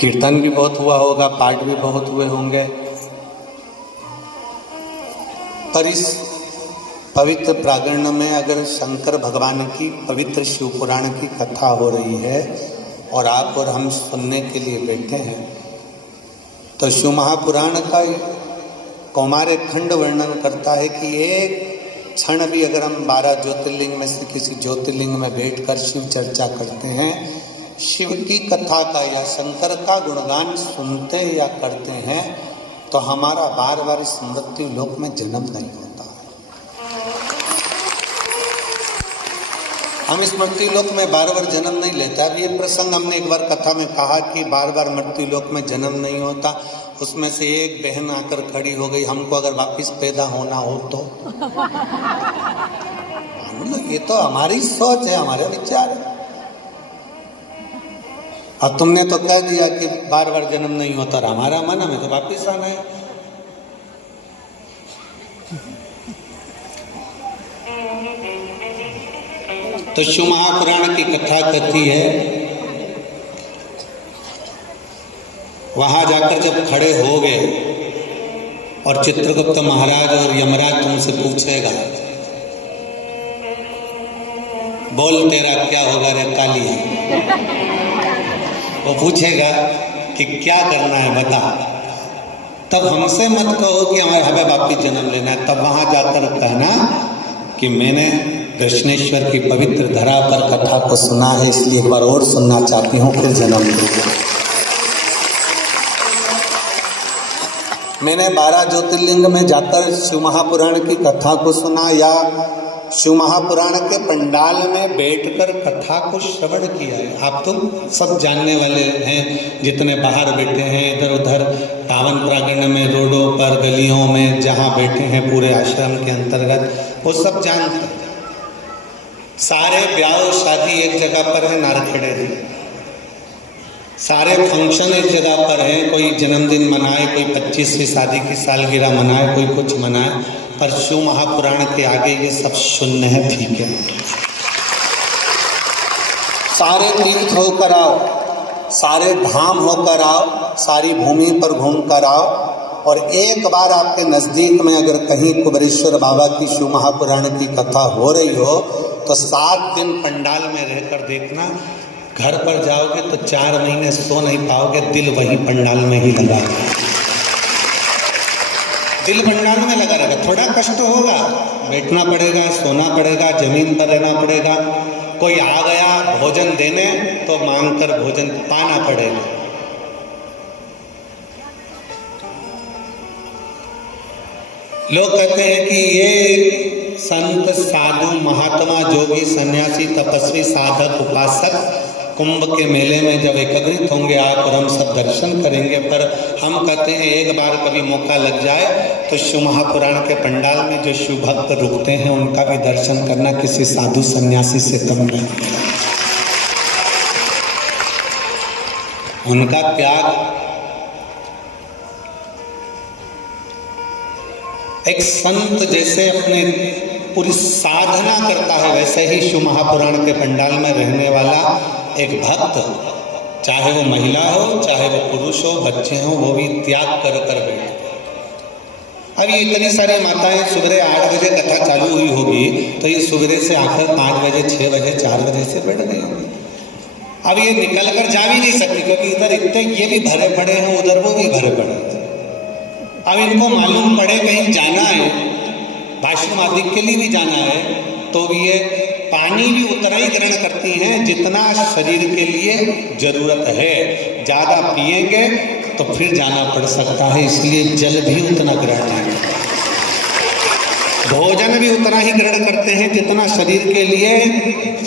कीर्तन भी बहुत हुआ होगा, पाठ भी बहुत हुए होंगे, पर इस पवित्र प्रांगण में अगर शंकर भगवान की पवित्र शिव पुराण की कथा हो रही है और आप और हम सुनने के लिए बैठे हैं, तो शिव महापुराण का कौमार्य खंड वर्णन करता है कि एक क्षण भी अगर हम 12 ज्योतिर्लिंग में से किसी ज्योतिर्लिंग में बैठकर शिव चर्चा करते हैं, शिव की कथा का या शंकर का गुणगान सुनते या करते हैं, तो हमारा बार बार इस मृत्यु लोक में जन्म नहीं होता। हम इस मृत्यु लोक में बार बार जन्म नहीं लेते। अब ये प्रसंग हमने एक बार कथा में कहा कि बार बार मृत्यु लोक में जन्म नहीं होता। उसमें से एक बहन आकर खड़ी हो गई, हमको अगर वापस पैदा होना हो तो ये तो हमारी सोच है, हमारे विचार है। अब तुमने तो कह दिया कि बार बार जन्म नहीं होता, और हमारा मन हमें तो वापिस आना है। तो शिव महापुराण की कथा कहती है, वहां जाकर जब खड़े हो गए और चित्रगुप्त महाराज और यमराज तुमसे पूछेगा, बोल तेरा क्या होगा रे कालिया, वो पूछेगा कि क्या करना है बता, तब हमसे मत कहो कि हमें वापिस जन्म लेना है। तब वहां जाकर कहना कि मैंने कृष्णेश्वर की पवित्र धरा पर कथा को सुना है, इसलिए एक बार और सुनना चाहती हूँ, फिर जन्म लूंगा। मैंने 12 ज्योतिर्लिंग में जाकर शिव महापुराण की कथा को सुना, या शिव महापुराण के पंडाल में बैठकर कथा को श्रवण किया है। आप तो सब जानने वाले हैं, जितने बाहर बैठे हैं इधर उधर पावन प्रांगण में, रोडों पर, गलियों में, जहाँ बैठे हैं पूरे आश्रम के अंतर्गत, वो सब जानते हैं। सारे ब्याह शादी एक जगह पर है नारखेड़े जी, सारे फंक्शन एक जगह पर हैं। कोई जन्मदिन मनाए, कोई 25वीं शादी की सालगिरह मनाए, कोई कुछ मनाए, पर शिव महापुराण के आगे ये सब शून्य है, ठीक है। सारे तीर्थ होकर आओ, सारे धाम होकर आओ, सारी भूमि पर घूम कर आओ, और एक बार आपके नज़दीक में अगर कहीं कुबेरेश्वर बाबा की शिव महापुराण की कथा हो रही हो, तो 7 दिन पंडाल में रहकर देखना, घर पर जाओगे तो 4 महीने सो नहीं पाओगे, दिल वहीं पंडाल में ही लगा रहेगा। दिल पंडाल में लगा रहेगा। थोड़ा कष्ट होगा, बैठना पड़ेगा, सोना पड़ेगा, जमीन पर रहना पड़ेगा। कोई आ गया भोजन देने तो मांगकर भोजन पाना पड़ेगा। लोग कहते हैं कि ये संत, साधु, महात्मा, जोगी, सन्यासी, तपस्वी, साधक, उपासक कुंभ के मेले में जब एकत्रित होंगे आप और हम सब दर्शन करेंगे, पर हम कहते हैं एक बार कभी मौका लग जाए तो शिव महापुराण के पंडाल में जो शिव भक्त रुकते हैं उनका भी दर्शन करना किसी साधु सन्यासी से कम नहीं। उनका त्याग एक संत जैसे अपने पूरी साधना करता है, वैसे ही शिव महापुराण के पंडाल में रहने वाला एक भक्त, चाहे वो महिला हो, चाहे वो पुरुष हो, बच्चे हो, वो भी त्याग कर कर बैठे। अब ये इतनी सारी माताएं सुबह 8 बजे कथा चालू हुई होगी, तो ये सुबह से आकर 5 बजे, 6 बजे, 4 बजे से बैठ गई होंगी। अब ये निकल कर जा भी नहीं सकती, क्योंकि इधर इतने ये भी भरे पड़े हैं, उधर वो भी भरे पड़े हैं। अब इनको मालूम पड़े कहीं जाना है, वाशरूम आदि के लिए भी जाना है, तो भी ये पानी भी उतना ही ग्रहण करती हैं जितना शरीर के लिए जरूरत है। ज़्यादा पिएंगे तो फिर जाना पड़ सकता है, इसलिए जल भी उतना ग्रहण नहीं करते। भोजन भी उतना ही ग्रहण करते हैं जितना शरीर के लिए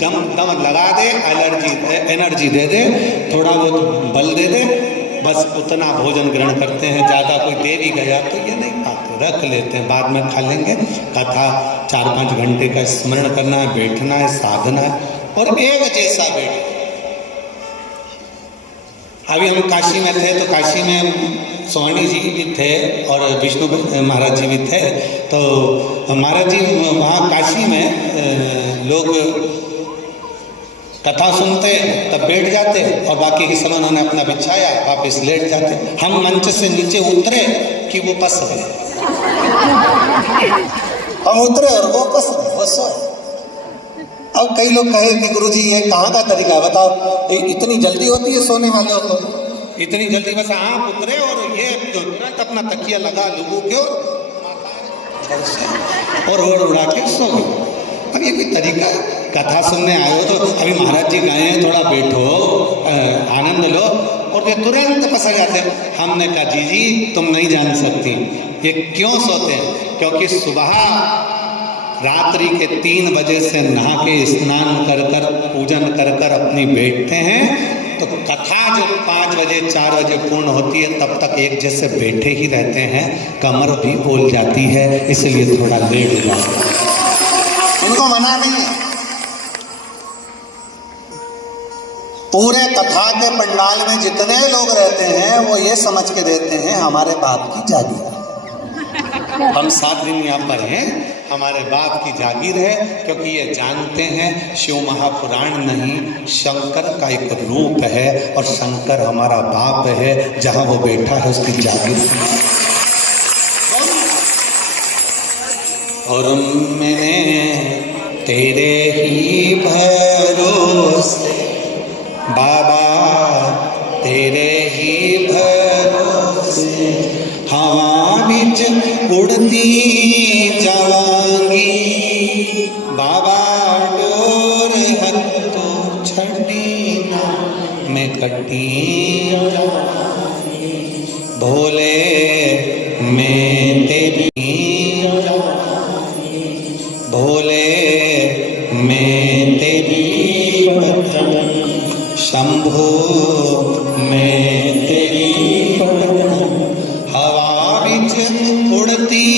दम लगा दे, एनर्जी दे दे, थोड़ा बहुत बल दे दे, बस उतना भोजन ग्रहण करते हैं। ज़्यादा कोई दे भी गया तो ये नहीं पाते, रख लेते हैं, बाद में खा लेंगे। कथा 4-5 घंटे का स्मरण करना है, बैठना है, साधना है, और एक जैसा बैठ। अभी हम काशी में थे, तो काशी में स्वामी जी भी थे और विष्णु महाराज जी भी थे। तो महाराज जी वहाँ काशी में लोग कथा सुनते तब बैठ जाते और बाकी के समय उन्होंने अपना बिछाया वापस लेट जाते। हम मंच से नीचे उतरे कि वो पस गए, हम उतरे और वो पस गए, वो सोए। अब कई लोग कहे कि गुरुजी ये कहाँ का तरीका बताओ, इतनी जल्दी होती है सोने वालों को, इतनी जल्दी? बस आप उतरे और ये तुरंत अपना तकिया लगा लोगों के और ओढ़ उड़ा के सो गए। अब ये कोई तरीका? कथा सुनने आए हो तो अभी महाराज जी गए हैं, थोड़ा बैठो, आनंद लो, और ये तुरंत पसंद जाते हैं। हमने कहा जी तुम नहीं जान सकती ये क्यों सोते हैं, क्योंकि सुबह रात्रि के 3 बजे से नहा के स्नान कर कर पूजन कर कर अपनी बैठते हैं, तो कथा जो 5 बजे 4 बजे पूर्ण होती है तब तक एक जैसे बैठे ही रहते हैं, कमर भी बोल जाती है, इसलिए थोड़ा लेट हो जाता है। उनको मना नहीं है। पूरे कथा के पंडाल में जितने लोग रहते हैं वो ये समझ के देते हैं हमारे बाप की जागीर है। हम 7 दिन यहाँ पर हैं, हमारे बाप की जागीर है, क्योंकि ये जानते हैं शिव महापुराण नहीं, शंकर का एक रूप है और शंकर हमारा बाप है, जहाँ वो बैठा है उसकी जागीर है। और मैंने तेरे ही भरोसे बाबा, तेरे ही भरोसे हवा बिच उड़ती जावांगी, बाबा डोर हत्थों छड़ी ना मैं कटी भोले मैं तेरी, भोले मैं तेरी शंभो मैं तेरी हवा बिच उड़ती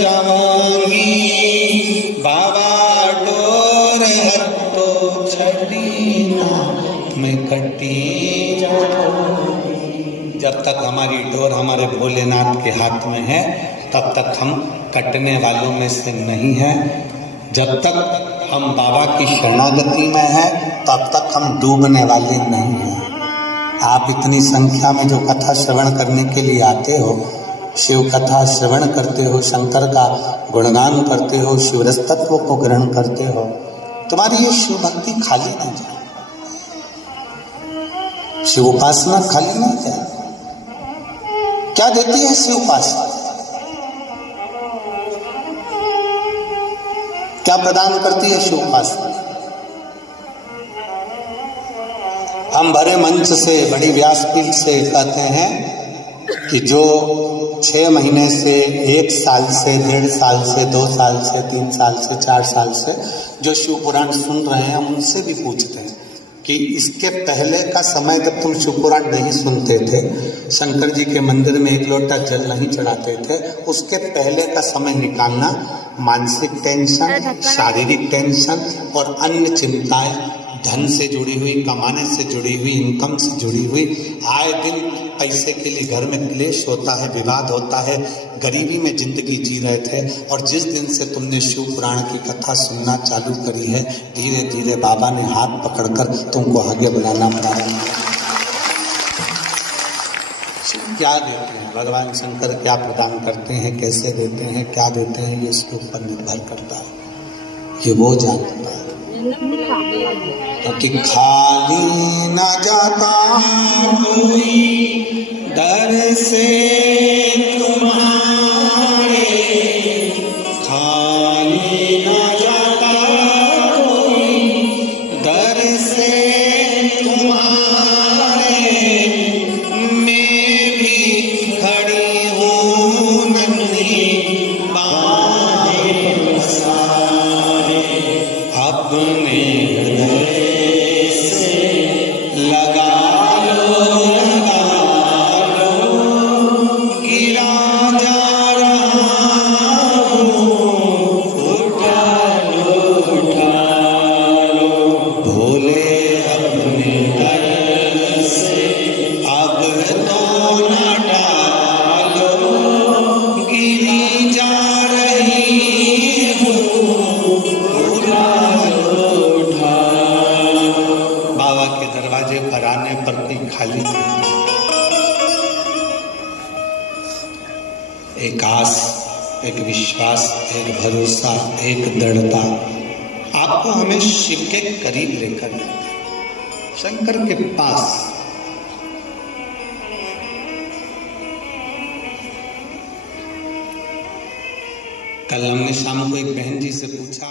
जावांगी, बाबा डोर हत्थों छड़ी ना मैं कटी जावांगी। जब तक हमारी डोर हमारे भोलेनाथ के हाथ में है तब तक हम कटने वालों में से नहीं हैं। जब तक हम बाबा की शरणागति में हैं तब तक हम डूबने वाले नहीं हैं। आप इतनी संख्या में जो कथा श्रवण करने के लिए आते हो, शिव कथा श्रवण करते हो, शंकर का गुणगान करते हो, शिवरस तत्व को ग्रहण करते हो, तुम्हारी ये शिव भक्ति खाली नहीं जाए, शिव उपासना खाली नहीं जाए। क्या देती है शिव उपासना? क्या प्रदान करती है शिव उपासना? हम भरे मंच से, बड़ी व्यासपीठ से कहते हैं कि जो 6 महीने से, 1 साल से, 1.5 साल से, 2 साल से, 3 साल से, 4 साल से जो शिव पुराण सुन रहे हैं, हम उनसे भी पूछते हैं कि इसके पहले का समय जब तुम शिव पुराण नहीं सुनते थे, शंकर जी के मंदिर में 1 लोटा जल नहीं चढ़ाते थे, उसके पहले का समय निकालना, मानसिक टेंशन, शारीरिक टेंशन और अन्य चिंताएं, धन से जुड़ी हुई, कमाने से जुड़ी हुई, इनकम से जुड़ी हुई, आए दिन पैसे के लिए घर में क्लेश होता है, विवाद होता है, गरीबी में जिंदगी जी रहे थे, और जिस दिन से तुमने शिव पुराण की कथा सुनना चालू करी है, धीरे धीरे बाबा ने हाथ पकड़कर तुमको आगे बढ़ाना प्रारंभ किया। क्या देते हैं भगवान शंकर, क्या प्रदान करते हैं, कैसे देते हैं, क्या देते हैं, ये इसके ऊपर निर्भर करता है, ये वो जानता है। क्योंकि खाली ना जाता कोई डर से तुम्हारे, खाली ना जाता कोई डर से तुम्हारे, मैं भी खड़ी हूँ नन्ही बाहें सारे, अपने हृदय से लगा लो जारी है। एक आस, एक विश्वास, एक भरोसा, एक दृढ़ता आपको हमें शिव के करीब लेकर जाता है, शंकर के पास। कल हमने शाम को एक बहन जी से पूछा